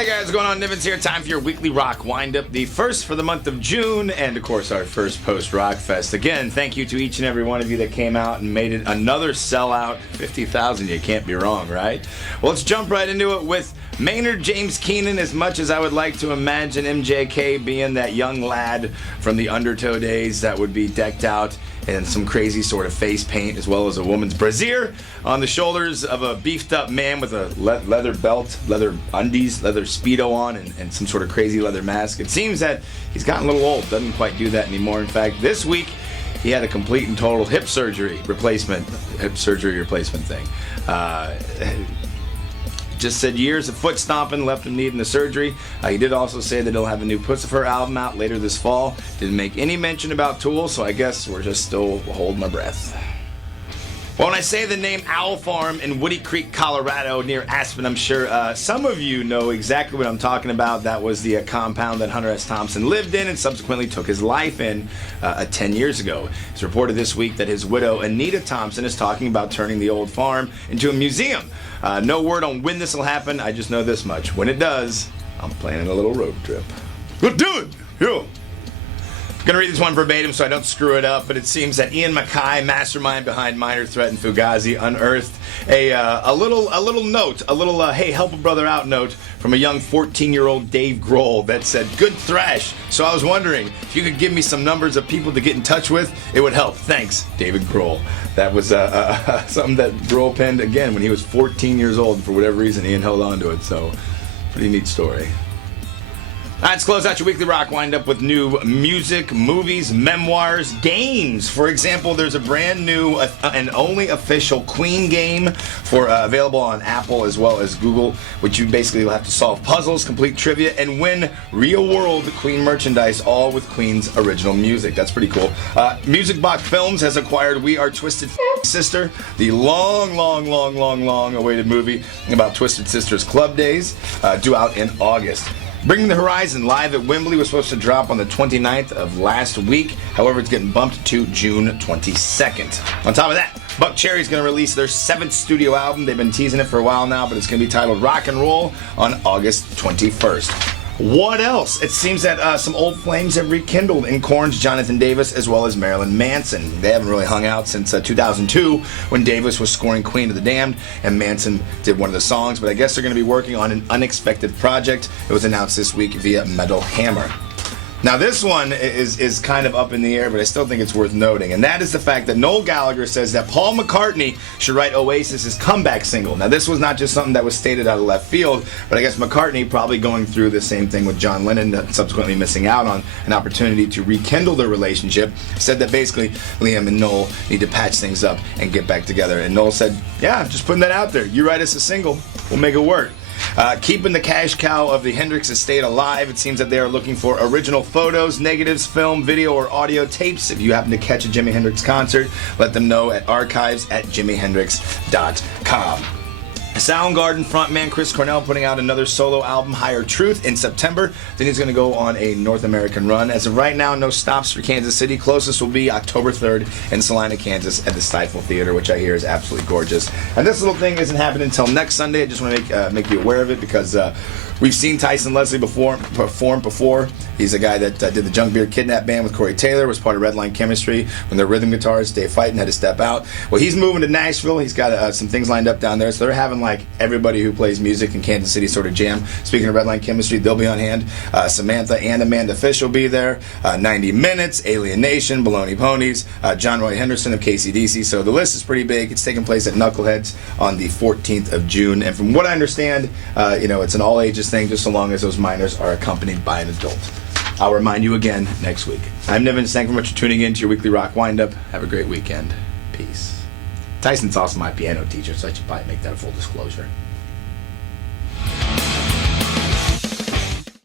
Hey guys, what's going on? Nivens here. Time for your weekly rock wind-up, the first for the month of June, and of course our first post-Rock Fest. Again, thank you to each and every one of you that came out and made it another sellout. 50,000, you can't be wrong, right? Well, let's jump right into it with Maynard James Keenan. As much as I would like to imagine MJK being that young lad from the Undertow days that would be decked out in some crazy sort of face paint, as well as a woman's brassiere on the shoulders of a beefed up man with a leather belt, leather undies, leather Speedo on, and some sort of crazy leather mask. It seems that he's gotten a little old, doesn't quite do that anymore. In fact, this week he had a complete and total hip surgery replacement thing. Just said years of foot stomping left him needing the surgery. He did also say that he'll have a new Pussifer album out later this fall. Didn't make any mention about Tool, so I guess we're just still holding our breath. Well, when I say the name Owl Farm in Woody Creek, Colorado, near Aspen, I'm sure some of you know exactly what I'm talking about. That was the compound that Hunter S. Thompson lived in and subsequently took his life in 10 years ago. It's reported this week that his widow, Anita Thompson, is talking about turning the old farm into a museum. No word on when this will happen. I just know this much. When it does, I'm planning a little road trip. Let's do it! Yeah. I'm going to read this one verbatim so I don't screw it up, but it seems that Ian MacKaye, mastermind behind Minor Threat and Fugazi, unearthed a little note, hey, help a brother out note from a young 14-year-old Dave Grohl that said, good thrash. So I was wondering if you could give me some numbers of people to get in touch with, it would help. Thanks, David Grohl. That was something that Grohl penned, again, when he was 14 years old, and for whatever reason, Ian held on to it, so pretty neat story. All right, let's close out your weekly rock wind-up with new music, movies, memoirs, games. For example, there's a brand new and only official Queen game available on Apple as well as Google, which you basically will have to solve puzzles, complete trivia, and win real-world Queen merchandise, all with Queen's original music. That's pretty cool. Music Box Films has acquired We Are Twisted Sister, the long awaited movie about Twisted Sister's club days, due out in August. Bringing the Horizon live at Wembley was supposed to drop on the 29th of last week. However, it's getting bumped to June 22nd. On top of that, Buckcherry is going to release their 7th studio album. They've been teasing it for a while now, but it's going to be titled Rock and Roll on August 21st. What else? It seems that some old flames have rekindled in Korn's Jonathan Davis as well as Marilyn Manson. They haven't really hung out since 2002 when Davis was scoring Queen of the Damned and Manson did one of the songs, but I guess they're going to be working on an unexpected project. It was announced this week via Metal Hammer. Now this one is kind of up in the air, but I still think it's worth noting, and that is the fact that Noel Gallagher says that Paul McCartney should write Oasis's comeback single. Now this was not just something that was stated out of left field, but I guess McCartney, probably going through the same thing with John Lennon, subsequently missing out on an opportunity to rekindle their relationship, said that basically Liam and Noel need to patch things up and get back together. And Noel said, yeah, just putting that out there. You write us a single, we'll make it work. Keeping the cash cow of the Hendrix estate alive, it seems that they are looking for original photos, negatives, film, video, or audio tapes. If you happen to catch a Jimi Hendrix concert, let them know at archives@jimihendrix.com. Soundgarden frontman Chris Cornell putting out another solo album, Higher Truth, in September. Then he's going to go on a North American run. As of right now, no stops for Kansas City. Closest will be October 3rd in Salina, Kansas at the Stifel Theater, which I hear is absolutely gorgeous. And this little thing isn't happening until next Sunday. I just want to make you aware of it because we've seen Tyson Leslie perform before. He's a guy that did the Junk Beard Kidnap Band with Corey Taylor, was part of Redline Chemistry when their rhythm guitarist Dave Fighton had to step out. Well, he's moving to Nashville. He's got some things lined up down there, so they're having like everybody who plays music in Kansas City sort of jam. Speaking of Redline Chemistry, they'll be on hand. Samantha and Amanda Fish will be there. 90 Minutes, Alien Nation, Baloney Ponies, John Roy Henderson of KCDC. So the list is pretty big. It's taking place at Knuckleheads on the 14th of June. And from what I understand, it's an all ages thing, just so long as those minors are accompanied by an adult. I'll remind you again next week. I'm Nivens. Thank you very much for tuning in to your weekly rock wind-up. Have a great weekend. Peace. Tyson's also my piano teacher, so I should probably make that a full disclosure.